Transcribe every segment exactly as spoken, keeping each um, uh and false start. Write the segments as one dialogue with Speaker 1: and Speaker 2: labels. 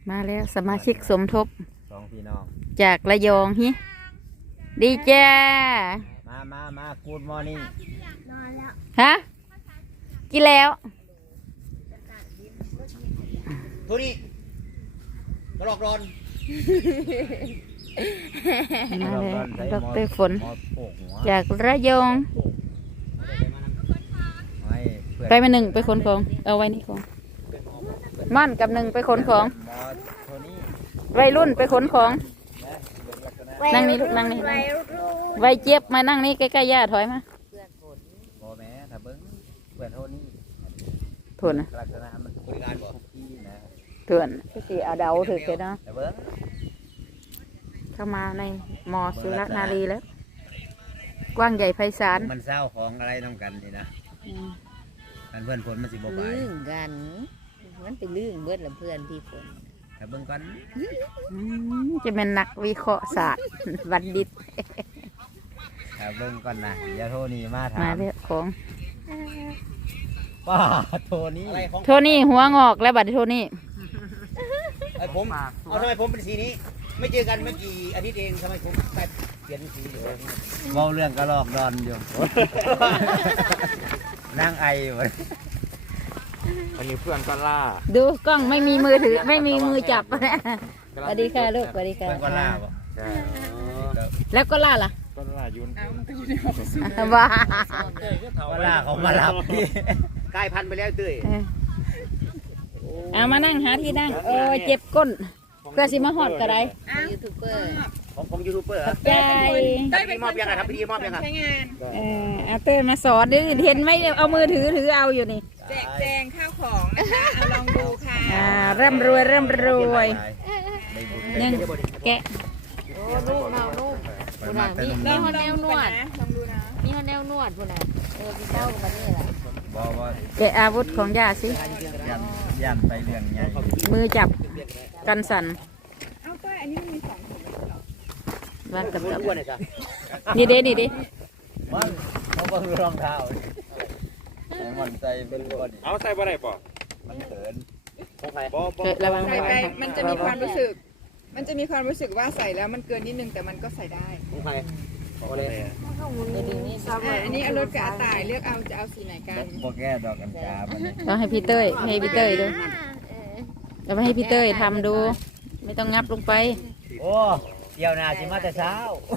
Speaker 1: มาแล้วสมาชิกสมทบ
Speaker 2: สองพี่น้อง
Speaker 1: จากระยองฮิดีจ้า
Speaker 2: มามามากูดมอร์นิ่ง
Speaker 1: ฮะกินแล้ว
Speaker 2: ทุนี่ตลอกรอน
Speaker 1: มาแล้วดอกเตอรฝนจากระยองไปมาหนึ่งไปขนของเอาไว้นี่ของม่อนกับหนึ่งไปขนของวัยรุ่นไปขนของนั่งนี่ลูกนั่งนี่วัยเจี๊ยบมานั่งนี่ใกล้ๆย่าถอยมา
Speaker 2: บอแม่ถ้าเบิ้งเพื่อนโทนี่
Speaker 1: ถ่วนนะ
Speaker 2: ลักษณะมันคุยกันบ่พี่นะ
Speaker 1: ถ่วนพี่สีเอาเดาถือเกเนาะ
Speaker 2: แต่เบิ้ง
Speaker 1: เข้ามาในมอสุรนารีแล้วกว้างใหญ่ไพศาล
Speaker 2: มันเศร้าของอะไรน้ำกันนี่นะเพื่อนฝนมันสิบไป
Speaker 3: ลื่นกันมันไปลื่นเบิดละเพื่อนพี่ฝน
Speaker 2: แต่เบิ้งกัน
Speaker 1: จะเป็นนักวิเคราะห์ศาสตร์บัณฑิต
Speaker 2: แต่เบิ้งกันนะอย่าโทนี่มาถาม
Speaker 1: มาเรื่องของ
Speaker 2: ป้าโทนี่
Speaker 1: โทนี่หัวงอกแล้วบัดโทนี่
Speaker 2: ไอผมเอาทำไมผมเป็นสีนี้ไม่เจอกันเมื่อกี้อาทิตย์เองทำไมผมเปลี่ยนสีอยู่เมาเรื่องกระลอกดอนอยู่นั่งไออยู่
Speaker 4: อันนี้เพื่อนก็ล่า
Speaker 1: ดูกล้องไม่มีมือถือไม่มีมือจับนะสวัสดีค่ะลูกสวัสดีค่ะ
Speaker 2: ก็ล่า
Speaker 1: แล้วก็ล่าล่ะ
Speaker 4: ก็ล่ายุน
Speaker 1: ว้า
Speaker 2: ก็ล่าเขามาลับกลายพันธุ์ไปแล้วตื้อ
Speaker 1: เอามานั่งหาที่นั่งโอ้เจ็บก้นเพื่อสิมาหอดกระไร
Speaker 3: ยูทูบเบอร์
Speaker 2: ของของยูทูบเบอร์
Speaker 1: ใจ
Speaker 2: ได้พิธีมอบยังไงครับพิธีมอบยังไงใช้งาน
Speaker 1: เออเอาเต้มาสอนดิเห็นไหมเอามือถือถือเอาอยู่นี่
Speaker 5: แจกแจงข้าวของนะคะเอาลองดูค่ะ
Speaker 1: อ่าเริ่มรวยเริ่มรวยยังแกะ
Speaker 3: โอ้ลูกเอาลูกคุณน่ะมีมีฮอนแนวนวด
Speaker 5: ลองดูนะ
Speaker 3: มีฮอนแนวนวดคุณน่ะเออพี่เจ้ากันนี่แหละ
Speaker 1: แกะอาวุธของย่าสิ
Speaker 2: ยันยันไปเรื่องใหญ่
Speaker 1: มือจับกันสั่น
Speaker 5: เอาป้าอันนี้มีสองถุง
Speaker 1: บ้านกับนี่เด้นี่เด้
Speaker 2: มันเขาเพิ่งรองเท้ามันใส่เป็นบอดี้
Speaker 4: เอาใส่บ่ได้ป่ะ
Speaker 2: มันเขินของใคร
Speaker 1: เกิดระวัง
Speaker 5: ใส่ไปมันจะมีความรู้สึกมันจะมีความรู้สึกว่าใส่แล้วมันเกินนิดนึงแต่มันก็ใส่ได้
Speaker 2: ของใครของอะไร
Speaker 5: อันนี้เอารถกับอาต่ายเลือกเอาจะเอาสีไหนกัน
Speaker 2: โบแก้ดอกกันกาบันนี้
Speaker 1: ต้องให้พี่เต้ยให้พี่เต้ยดูจะไปให้พี่เต้ยทำดูไม่ต้องงับลงไป
Speaker 2: โอ้เดี๋ยวนาสิมาแต่เช้า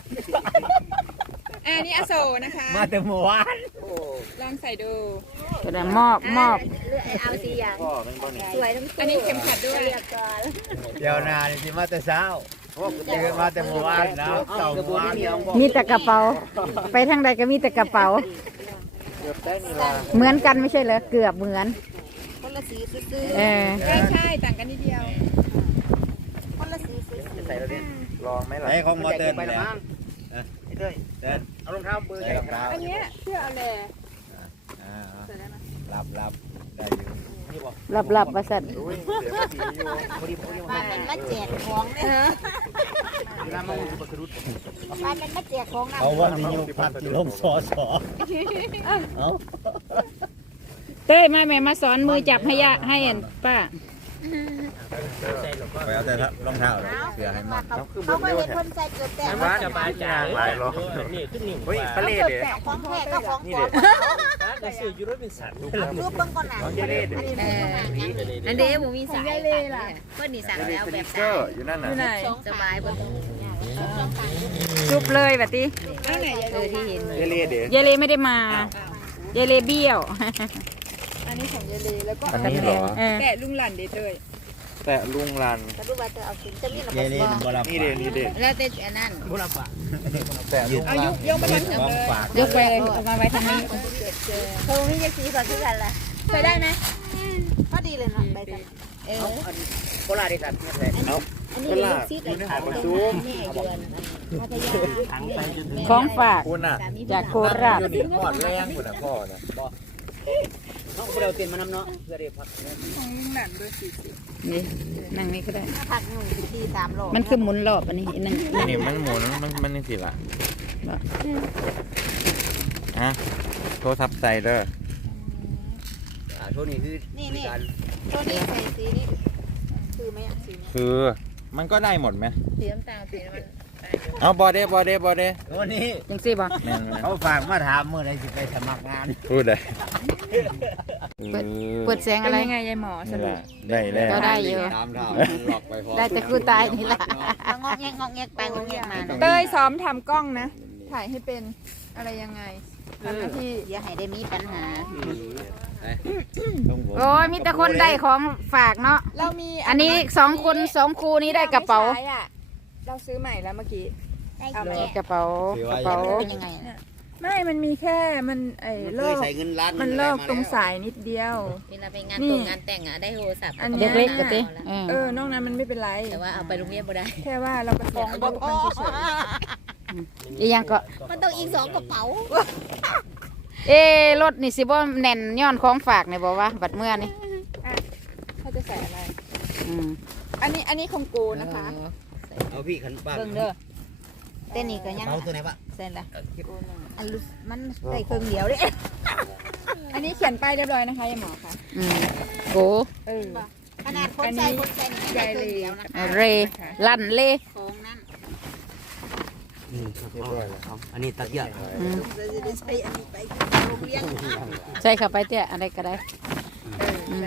Speaker 5: อันนี้อโศนะคะ
Speaker 2: มาแต่เมื่อวาน
Speaker 5: ลองใส่ดู
Speaker 1: ก็ได้มอบมอบ
Speaker 3: เอาสีอย่างสวยทั้ง
Speaker 5: อันนี้เข็มขัดด้วย
Speaker 2: เดี๋ยวนาสิมาแต่เช้าเจอมาแต่เมื่อวานนะเต่าเมื่อวาน
Speaker 1: มีแต่กระเป๋าไปทางใดก็มีแต่กระเป๋าเหมือนกันไม่ใช่เหรอเกือบเหมือน
Speaker 3: คนละสีซื้อ
Speaker 1: เออ
Speaker 5: ใช่ใช่ต่างกันนิดเดียว
Speaker 3: คนละสีซื้อ
Speaker 2: ใส่แล้วดิ
Speaker 4: ลองไหมล่ะ
Speaker 2: ไอ้ของมอเตอร์ไปแล้วเต้ยเต้ย
Speaker 5: เอารองเท้าเบอร์ใส่อันนี้เสื้ออะไร
Speaker 2: รับรับได้อยู่
Speaker 1: รับรับประสัน
Speaker 3: มันเป็นมาแจกของเนี่ยมันเป็นมาแจกของนะ
Speaker 2: เอาว่ามีโยพักที่ลมซอสอเอา
Speaker 1: เต้ยมาแม่มาสอนมือจับให้ยาให้เห็นป้า
Speaker 2: ไปเอาแต่รองเท้าเสื้อให้มัน
Speaker 3: เขาไม่เห็นคนใส่เกือบแต่
Speaker 4: บ้านจะมาจางหลายหรอนี่ขึ้นนี่เฮ้ยทะเลเด็ด
Speaker 3: ของแท้ก็ของปลอม
Speaker 4: แต่ซื้อยูโรเป็นสัน
Speaker 3: รูปเบิ้งก่อนนะอันเดียวมีสายเพื่อนนี่สั่งแล้วแบบ
Speaker 4: ก็อยู่นั่นน่ะ
Speaker 3: สบายบน
Speaker 1: จุบเลยแบบนี้
Speaker 3: เออที่เห็น
Speaker 4: เยเลเด็ด
Speaker 1: เยเลไม่ได้มาเยเลเบี้ยว
Speaker 5: อันนี้ของเยเลแล้วก็
Speaker 4: อันนี้เหรอ
Speaker 5: แกะลุงหลั่นเด็ดเลย
Speaker 4: แต่ลุงรัน
Speaker 3: แต่ดูว่าจะเอาสินจะมีหรือเปล่
Speaker 2: า
Speaker 4: นี่เด็ดนี่เด็ด
Speaker 3: แล้วแต่อันนั้น
Speaker 2: บุรพา
Speaker 4: แต่ลุง
Speaker 5: รันยกยกมาทางนี้
Speaker 1: ยกไปเลยเอามาไว้ทางนี้
Speaker 3: ตรงนี้จะสีก่อนทุกกันละ
Speaker 5: ใส่ได้ไหม
Speaker 3: พอดีเลยเนาะใบกัน
Speaker 2: เออโคราชดีสัตว์เนี่ย
Speaker 4: เอา
Speaker 3: อันนี้ลูกซีดเลยค่ะซูมพัทยา
Speaker 1: ของฝากจากโคราช
Speaker 2: พอดแรงคุณนะพ่อนะน้องเราเต็มมานำเนาะเพื่อได้พัก
Speaker 5: ของลุงหลั่นเบอร์สี่สิบ
Speaker 1: นี่นั่งนี่ก็ได้
Speaker 3: ผักหนึ่งทีสามโล
Speaker 1: มันคือหมุนรอบอันนี้นั่ง
Speaker 4: นี่มันหมุนมันมันนี่สิล่ะฮะโทรศัพท์ใส่เด้อ
Speaker 2: โทรนี่คือ
Speaker 3: นี่นี่โทรนี่ใส่สีนี่
Speaker 5: ส
Speaker 3: คือไหมอ่ะสีเนี้ย
Speaker 4: คือมันก็ได้หมดไหม
Speaker 3: สีน้ำตาลสีน้ำมัน
Speaker 4: เอาบอเด้บอเด้บอเด้
Speaker 2: วันนี้
Speaker 1: จังซี่บ่
Speaker 4: แม่นไหม
Speaker 2: เขาฝากมาถามเมื่อไรจะไปสมัครงาน
Speaker 4: พูดเลย
Speaker 1: เปิดเปิดแสง
Speaker 5: เป็
Speaker 1: อะ
Speaker 5: น
Speaker 1: ไร
Speaker 5: ยังไงยายหมอส
Speaker 4: นี่
Speaker 5: รุ
Speaker 4: แห
Speaker 5: ป
Speaker 4: ละได้แล้ว
Speaker 1: ก็ได้อยู่
Speaker 2: ตามเท่าหลอกไปพอ
Speaker 1: ได้แต่กูตายนี่ล่ะ
Speaker 3: แล้วงอกแงกงอกแงกไปงอกแงกมานะ
Speaker 5: เต้ยซ้อมทำกล้องนะ ถ่ายให้เป็นอะไรยังไงทำหน้าที่
Speaker 3: อย่าให้ได้มีปัญหา
Speaker 2: ต้องผม
Speaker 1: โอ้ยมีแต่คนได้ของฝากเนาะ
Speaker 5: เรามี
Speaker 1: อันนี้สองคนสองคู่นี้ได้กระเป๋า
Speaker 5: ไม่ใช้อะเราซื้อใหม่แล้วเมื่อกี้ เอาไหม
Speaker 1: กระเป๋ากระเป๋า
Speaker 3: เป็นยังไงอะ
Speaker 5: ไม่มันมีแค่มันไอ้
Speaker 2: มัน
Speaker 5: โล
Speaker 2: เคย
Speaker 5: ก
Speaker 2: ใส่เงินล้าน
Speaker 5: มันเลิกตรงสายนิดเดียว
Speaker 3: เวลาไปงาน
Speaker 5: นี่
Speaker 3: ตรงงานแต่งอ่ะได้โทรศัพท์
Speaker 5: อันเนี้ย
Speaker 1: เล็กๆก็ติเออ
Speaker 5: เออนอกนั้นมันไม่เป็นไร
Speaker 3: แต่ว่าเอาไปโรงเรียนบ่ได้
Speaker 5: แค่ว่าเราก็เสียอายุมันเฉย
Speaker 1: อีหยังก็
Speaker 3: มันต้องอีกสองกระเป๋า
Speaker 1: เอ้รถนี่สิบ่แน่นย้อนของฝากนี่บ่วะบัดเมื่อนี่
Speaker 5: ๆเขาจะใส่อะไร
Speaker 1: อืม
Speaker 5: อันนี้อันนี้ของกูนะคะ
Speaker 2: เอาพี่ขันป้า
Speaker 3: เบิ่งเด้อเต้นนี่ก็ยัง
Speaker 2: เอาตัวไหนปะ
Speaker 3: เส้นละอันรู้มันได้เครื่องเดียวเด้
Speaker 5: อันนี้เขียนป้ายเรียบร้อยนะคะยายหมอค่ะ
Speaker 1: อืมโก
Speaker 5: เออ
Speaker 3: ขนาดคนใส่คนใส่นี่ได้เครื่องเดียวนะคะ
Speaker 1: เรลั่นเล่
Speaker 3: โค้งนั่น
Speaker 2: อันนี้ตักเยอะ
Speaker 1: อืม
Speaker 3: เราจะได้ใส่อันนี้ไปโรงเรียน
Speaker 1: ใส่เข้าไปเตี้ยอะไรก็ได้
Speaker 5: เออใช่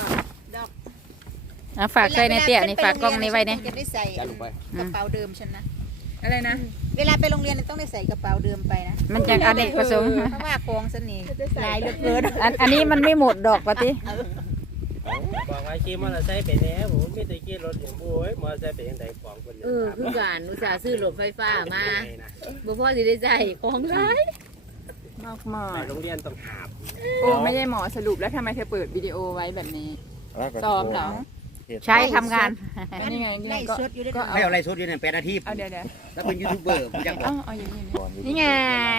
Speaker 1: เอาฝากใส่ในเตี้ยนี่ฝากกล้องนี้ไว้เนี่ย
Speaker 3: จะได้ใส่
Speaker 2: จัดลงไป
Speaker 3: กระเป๋าเดิมฉันนะ
Speaker 5: อะไรนะ
Speaker 3: เวลาไปโรงเรียนต้องได้ใส่กระเป๋าเดิมไปนะ
Speaker 1: มันจังอเนกประสงค์
Speaker 3: เพราะว่าโค้งสนิทลายเหลือเกิน
Speaker 1: อันอันนี้มันไม่หมดดอกปะติ
Speaker 6: บอกว่าขี่มอเตอร์ไซค์ไปแล้วผมไม่ได้ขี่รถอย่างบุ้ยมอเตอร์ไซค์ไปยังไงของคน
Speaker 3: เออคือการอุตส่าห์ซื้อรถไฟฟ้ามาบ่พอสิได้ใส่ของร้าย
Speaker 5: มากมา
Speaker 6: ไป
Speaker 5: ก
Speaker 6: โรงเรียนต้องหาบ
Speaker 5: โอ้ไม่ใช่หมอสรุปแล้วทำไมเธอเปิดวิดีโอไว้แบบนี้ ซ้อมเหรอ
Speaker 1: ใช้ทำงาน
Speaker 5: นี่ไงนี่
Speaker 3: ไล่
Speaker 5: ก็
Speaker 3: สดอยู่ได้
Speaker 5: ก็
Speaker 2: ไม่เอาอะไรสุดอยู่เนี่ยแปดนาที
Speaker 5: เอาเดี๋ยวเดี๋ยว
Speaker 2: แล้วเป็นยูทูบเบอร์ผมยัง
Speaker 5: เอาเอาอย่างนี้นี่ไง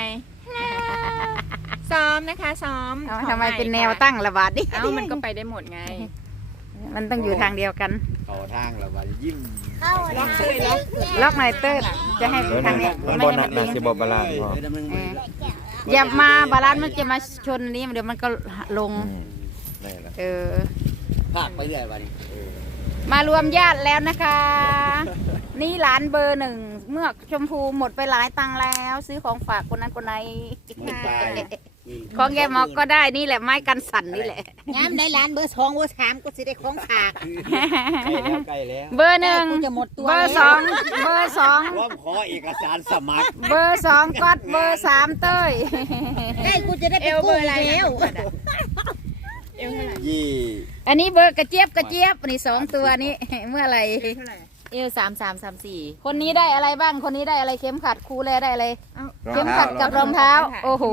Speaker 5: ซ้อมนะคะซ้อม
Speaker 1: เอาทำไมเป็นแนวตั้งระบาดดิ
Speaker 5: เอ้ามันก็ไปได้หมดไง
Speaker 1: มันต้องอยู่ทางเดียวกัน
Speaker 2: ต่อทางแล้วว่ายิ้ม
Speaker 5: ล็อกเลยล็อก
Speaker 1: ล็อกหน่อยเติร์ดจะให้
Speaker 4: เออ
Speaker 1: ทางนี้
Speaker 4: มัน
Speaker 1: ไม่
Speaker 4: บอ
Speaker 1: ให้
Speaker 4: นั
Speaker 1: มัน
Speaker 4: นา
Speaker 1: เอียง
Speaker 4: สิบบาลานซ์พอ
Speaker 2: ดำเนิน
Speaker 1: เอ
Speaker 2: มือ
Speaker 1: ออย่ามาบาลานซ์มันจะมาชนนี้เดี๋ยวมันก็ลง
Speaker 4: อืมได้แล้ว
Speaker 1: เออ
Speaker 2: ภาคไปเรื่อยวันนี้
Speaker 1: มารวมญาติแล้วนะคะ นี่หลานเบอร์หนึ่งเมือกชมพูหมดไปหลายตังค์แล้ว ซื้อของฝากคนนั้นคนไหน
Speaker 2: ไม่ตาย
Speaker 1: ของแกหมอกก็ได้นี่แหละไม้กันสั่นนี่แหละ
Speaker 3: งามได้ร้านเบอร์สองเบอร์สามก็สิได้ของฝาก
Speaker 2: ใกล้แล้วใกล้แล้ว
Speaker 1: เบอร์หนึ่ง
Speaker 3: กูจะหมดตัว
Speaker 1: เบอร์สองเบอร์สอง
Speaker 2: ร่วมขอเอกสารสมัคร
Speaker 1: เบอร์สองก๊อตเบอร์สามเต้ย
Speaker 3: ใกล้กูจะได้ไป
Speaker 5: เอลเบ
Speaker 3: กู้
Speaker 5: อร์อะไร
Speaker 3: อีกแล้ว
Speaker 5: เอลเท่าไหร่
Speaker 2: ยี่
Speaker 1: อันนี้เบอร์กระเจี๊ยบกระเจี๊ยบนี่สองตัวนี้ เมื่อไหร
Speaker 5: เอลเท่าไหร่
Speaker 3: เอวสามสามสามสี่
Speaker 1: คนนี้ได้อะไรบ้างคนนี้ได้อะไรเข็มขัดครูแลได้อะไร
Speaker 5: เอ้า
Speaker 1: เข็มขัดกับรองเท้า โอ้โห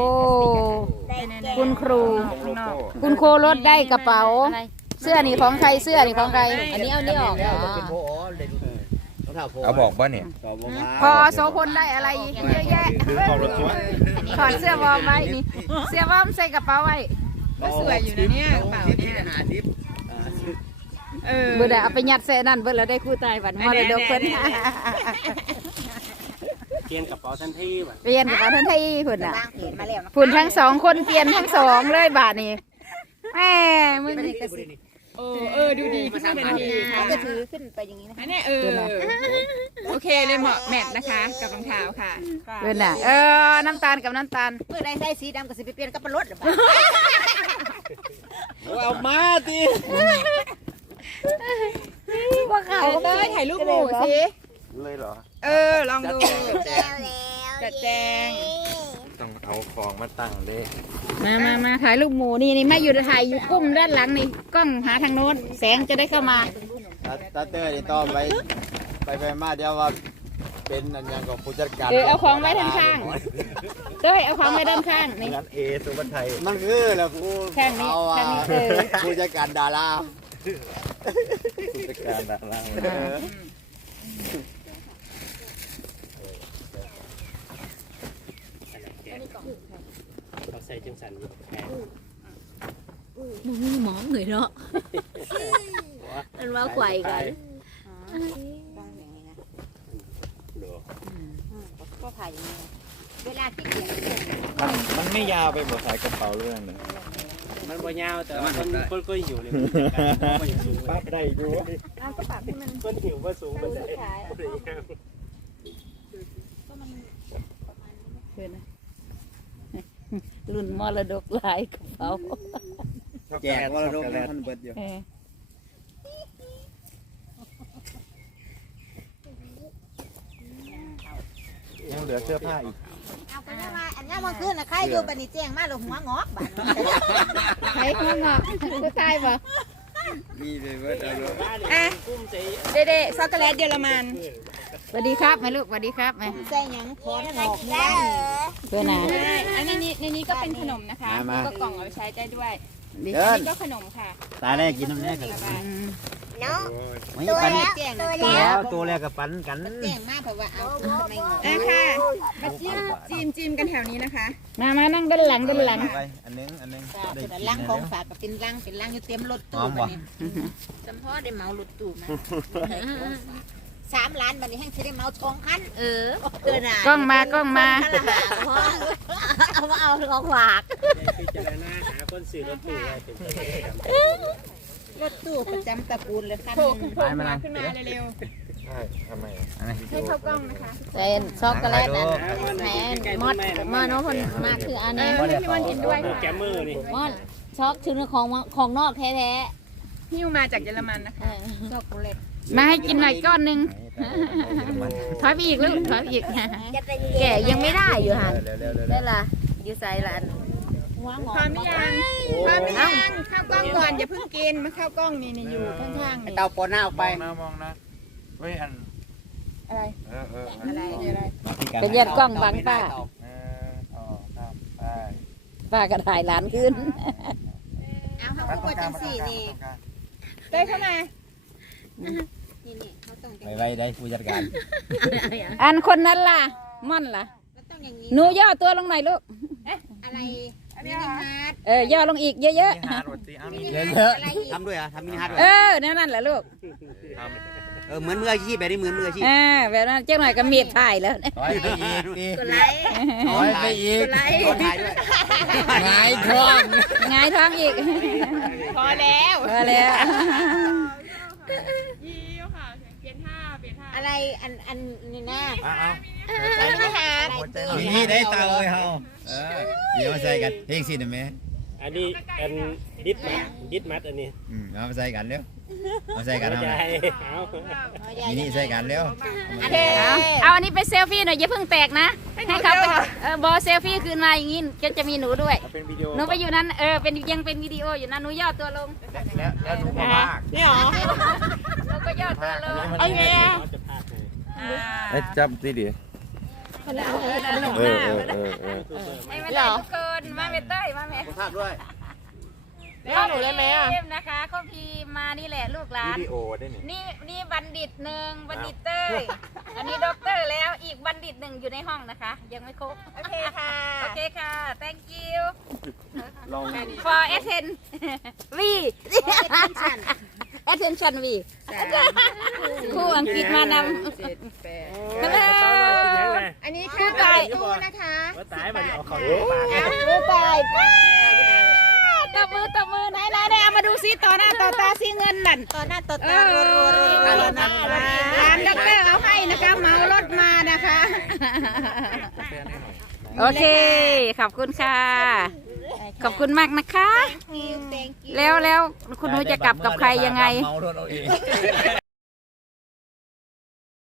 Speaker 1: คุณครู
Speaker 5: ข้างนอก
Speaker 1: คุณโครถได้กระเป๋า เสื้อนี่ของใครเสื้อนี่ของใคร
Speaker 3: อันนี้เอานี่ออกเหรอ
Speaker 2: เป็นโพอ๋อเลยต้องถามโพ
Speaker 4: เอาบอกว่าเนี่ย
Speaker 2: ต่อบอกว่า
Speaker 1: พอโสพลได้อะไรอีกเยอะแยะถอดเสื้อวอร์มไว้นี่เสื้อวอร์มใส่กระเป๋าไว้
Speaker 5: ก็สวยอยู่นะเนี่ยกระเป๋าเนี่ย
Speaker 2: หาทิป
Speaker 5: เออ
Speaker 1: เบอร์ได้เอาไปยัดใส่นั่นเบอร์แล้วได้คู่ตายวันมอเลยดกเพิ่น
Speaker 6: เปลี่ยนกระเป๋าทันทีว่ะ
Speaker 1: เปลี่ยนกระเป๋าทันทีเพิ่นอ่ะ
Speaker 3: วางแผนมาแล้วนะ
Speaker 1: ฝุ่นทั้งสองคนเปลี่ยนทั้งสองเลยบาทนี่แม่มึง
Speaker 5: เออเออดูดีขึ้นมาเป็นทีค่ะ
Speaker 3: เขาจะถือขึ้นไปอย่างนี้นะ
Speaker 5: อันนี้เออโอเคเลยเหมาะแมทนะคะ กับรองเท้าค่ะ
Speaker 1: เพิ่นอ่ะ เออน้ำตาลกับน้ำตาล
Speaker 3: เมื่อใดใส่สีดำก็สิไปเปลี่ยนกับปลาลดหรือเปล่า
Speaker 2: เอามาดิ
Speaker 1: ว่าเขา
Speaker 5: เต้ยถ่ายรูปหมู่สิ
Speaker 4: เลยเหรอ
Speaker 5: เออ ลองดูจัดแจง
Speaker 4: ต้องเอาของมาตั้งเด้
Speaker 1: มามามาถ่ายรูปหมูนี่นี่ไม่อยู่ถ่ายอยู่กุ้มด้านหลังนี่กล้องหาทางโน้นแสงจะได้เข้ามา
Speaker 2: ตาเตอร์นี่ต้องไปไปไปมาเดี๋ยวว่าเป็นอันยังกับผู้จัดการ
Speaker 1: เออเอาของไว้ข้างๆเต้ยเอาของไว้ด้านข้างนี่
Speaker 4: งั้นเอสุวรรณไทย
Speaker 2: มันคือแหละกู
Speaker 1: ข้างนี้
Speaker 2: เอาอ่ะ
Speaker 1: ข้างนี้เออ
Speaker 2: ผู้จัดการดารา
Speaker 4: ผู้จัดการดารา
Speaker 2: เออ
Speaker 6: เราใส่จังสันแขน
Speaker 3: มึงมีหมองเลยเนาะมันว่าไขว่กัน
Speaker 6: หรอ
Speaker 3: ก็ถ่ายอย่างนี้เวลาที่เขียน
Speaker 4: มันมันไม่ยาวไปหมดสายกระเป๋าเรื่องเลย
Speaker 3: เ
Speaker 6: มันบ่ยาวแต่ว่าคนคนก็หิวเลยมันบ่สูง
Speaker 4: ปั๊บได้ดู
Speaker 5: เอาก็ปรับให้มัน
Speaker 6: คนหิวบ่สูงมันได้บ่ได้ยาว
Speaker 1: คือนะรุ่นมรดกหลายกระเป๋า
Speaker 2: แจกมรดกมันเบิดอยู่
Speaker 1: เออ
Speaker 4: ยังเหลือเสื้อผ้าอีก
Speaker 3: เอาไปยังมาอันนี้มันขึ้นนะใครอยู่บันนี้แจ้งมาหรือหัวงอกบ้าน
Speaker 1: ใครข้างอกคือใครบ่
Speaker 2: มีไปเบิดเอาเลย
Speaker 5: อ่ะ
Speaker 6: กุ้มใจ
Speaker 5: เด็ดๆช็อกโกแลตเยอรมัน
Speaker 1: สวัสดีครับแม่ลูกสวัสดีครับแม่
Speaker 3: ใส่หยังขอหอกบ้าน
Speaker 1: เพื่อนนะ
Speaker 5: อันนี้ในนี้ก็เป็นขนมนะคะแล้วก็กล่องเอาไปใช้ได้ด้วย
Speaker 1: ดิ
Speaker 2: เดิ
Speaker 5: อัน
Speaker 2: น
Speaker 5: นี้ก็ขนมค่ะ
Speaker 2: ตาแรกกินน้ำแน่กัน
Speaker 1: อืม
Speaker 3: เนาะ
Speaker 2: ไม่
Speaker 3: ตัว
Speaker 2: ปัน
Speaker 3: แล้วแจ้งนะ
Speaker 2: แล้วตัวแรกกับปันกัน
Speaker 3: แจ้งมาเพราะว่าเอาไม่งอก
Speaker 5: อ่ะค่ะมาจิ้มจิ้มจิ้มกันแถวนี้นะคะ
Speaker 1: มามานั่งด้านหลังด้านหลัง
Speaker 2: ไปอันนึงอันนึงได้กิน
Speaker 3: ลังของ
Speaker 2: แล้ว
Speaker 3: ฝากกับเป็นลังเป็นลังอยู่เต็มรถ
Speaker 2: ห
Speaker 3: ตู้
Speaker 2: อม
Speaker 3: บั
Speaker 2: บ่
Speaker 3: ดนี้จำพ่อได้เมารถตู้มาสามล้านบัดนี้ให้สิได้เมาสองคันเออเกินอ่ะ
Speaker 1: กล้องมากล้องมา
Speaker 3: เอามาเอาของฝาก
Speaker 6: พิจารณาหาคนซื้อรถตู้ไว้เป็นตัวอย่าง
Speaker 3: รถตู้ประจำตระกูลเลยคัน
Speaker 5: โผล่
Speaker 3: นึง
Speaker 5: โผล่มาขึ้นมาเร็ว
Speaker 4: ใช่ทำไม
Speaker 5: ๆให้เข้ากล้องนะคะ
Speaker 1: ใส่ช็อกโกแลตนะ
Speaker 6: แหม
Speaker 1: มอดมอดน้องคนมาคืออัน
Speaker 5: เอ
Speaker 1: นี้
Speaker 5: อให้พี่มันกินด้วย
Speaker 6: แก
Speaker 5: ค่ะ
Speaker 6: มมือนี่
Speaker 1: มอดช็อกชื่อของของนอกแท้
Speaker 5: หิ้วมาจากเยอรมันนะคะ
Speaker 3: ช็อกโกแลต
Speaker 1: ๆมาให้กินหน่อยก้อนหนึ่งถอยไปอีกลูกถอยไปอีก แก่ยังไม่ได้อยู่หัน
Speaker 2: เร็วเร็วเร็ว
Speaker 1: ได้ละอยู่ใส่ละอัน
Speaker 3: หัวห
Speaker 5: พ
Speaker 3: อ
Speaker 5: ร้อม
Speaker 3: ม
Speaker 5: หรือยังพร้อมหรือยังเข้ากล้องก่อนอย่าเพิ่งกินมาเข้ากล้องนี่นี่อยู่ข้างๆนี่
Speaker 2: เตาปนหน้าออก
Speaker 4: ม
Speaker 2: ไป
Speaker 4: องนะมองนะเฮ้ยอัน
Speaker 5: อะไร
Speaker 4: เออเออ
Speaker 5: อะไรอะไร
Speaker 1: เป็นยันกล้องบังป้า
Speaker 4: เอออ๋อครับไป
Speaker 1: ป้าก็ถ่ายหลานขึ้น
Speaker 3: เอาเขาพูดจังสี่นี่
Speaker 5: ได้เข้ามา
Speaker 3: นี่นี่เขาต้องจัง
Speaker 2: ไปไว้ได้ผู้จัดการ
Speaker 1: อันคนนั้นล่ะม่อนล่ะ
Speaker 3: เขาต้องอย่างนี้
Speaker 1: หนูย่อตัวลงหน่อยลูก
Speaker 3: อะไรมินิฮาร์ด
Speaker 1: เออย่อลงอีกเยอะ
Speaker 4: นี่ฮาร์ดวัตตีอ้ามี
Speaker 2: เยอะๆทำด้วยอ่ะทำมินิฮาร์ดด้ว
Speaker 1: ๆ
Speaker 2: ย
Speaker 1: เออแนวนั้นแหละลูก
Speaker 4: ทำ
Speaker 2: เออเหมือนมืออาชีพแบบนี้เหมือนมืออาชีพ
Speaker 1: อ่าแบบนั้นเจ้าหน่อยก็มีดถ่ายแล้ว
Speaker 2: ถอยไปอีกดิ
Speaker 3: กดไลค์
Speaker 2: ถอยไปอีกโดนถ่ายด้วยหงายท้อง
Speaker 1: หงายท้องอีก
Speaker 5: พอแล้ว
Speaker 1: พอแล้ว
Speaker 5: ยิ้วค่ะเปลี่ยนท่าเปลี่ยนท่า
Speaker 3: อะไรอันอันนี่นะ
Speaker 4: อ้าว
Speaker 3: มินิฮาร์ด
Speaker 2: ทีนี้ได้เตาเลยเฮาเออเดี๋ยวมาใส่กันเพลงสินะแม่
Speaker 6: อันนี้อันดิดมัดดิดมัดอันนี้
Speaker 2: อืมเอามาใส่กันเร็วมาใส่กัน
Speaker 6: ใจ
Speaker 2: เอา
Speaker 6: เอา
Speaker 2: มินิใส่กันเร็ว
Speaker 3: อันนี้
Speaker 1: เอาเอาอันนี้ไปเซลฟี่หน่อยอย่าเพิ่งแตกนะ ให้เขาไปเออบอเซลฟี่คืนมาอย่างงี้จะจะมีหนูด้วย
Speaker 4: เป็นวิดีโอ
Speaker 1: หนูไปอยู่นั้นเออเป็นยังเป็นวิดีโออยู่นะหนูย่อตัวลง
Speaker 4: แล้วแล้วหนูก็พาก
Speaker 5: นี่หรอ
Speaker 1: หนูก็ย่อตัวลง
Speaker 5: เอาไงอ่ะ
Speaker 6: จะพาไป
Speaker 4: เอ้ยจับสิดิ
Speaker 1: คนละคนละ
Speaker 4: เออเออเออเออ
Speaker 1: ให้มาได้ทุกคนมาเมเต้ยมาเม
Speaker 2: ภาพด้วย
Speaker 5: เล่าหนูได้ไหมอ่ะ
Speaker 1: พีนะคะข้อพีมานี่แหละลูกหลา
Speaker 4: วิ
Speaker 1: น
Speaker 4: ดีโอได้นี่
Speaker 1: นี่นี่บัณฑิตหนึ่งบัณฑิตเต้ยอันนี้ด็อกเตอร์แล้วอีกบัณฑิตหนึ่งอยู่ในห้องนะคะ ยังไม่ครบ
Speaker 5: โอเคค่ะ
Speaker 1: โอเคค่ะ thank you
Speaker 4: ลอง
Speaker 1: for attention v attention v ครูอังกฤษมานำ
Speaker 5: เจ็ดแปด
Speaker 1: ฮัลโหล
Speaker 5: อันนี้คือไก่ตู้นะคะ
Speaker 6: ว่าตายมาเอาของปาก
Speaker 1: มือตายตบมือตบมือไหนไหนไหนเอามาดูซิต่อหน้าต่อตาซิเงินนั่น
Speaker 3: ต่อหน้าต่อตารัวรัวรัวรัวนะ
Speaker 1: ร้านด็อกเตอร์เอาให้นะคะเมารถมานะคะ โอเค ขอบคุณค่ะ ขอบคุณมากนะคะ แล้วแล้วคุณหนูจะกลับกับใครยังไง
Speaker 2: เมารถเราเอง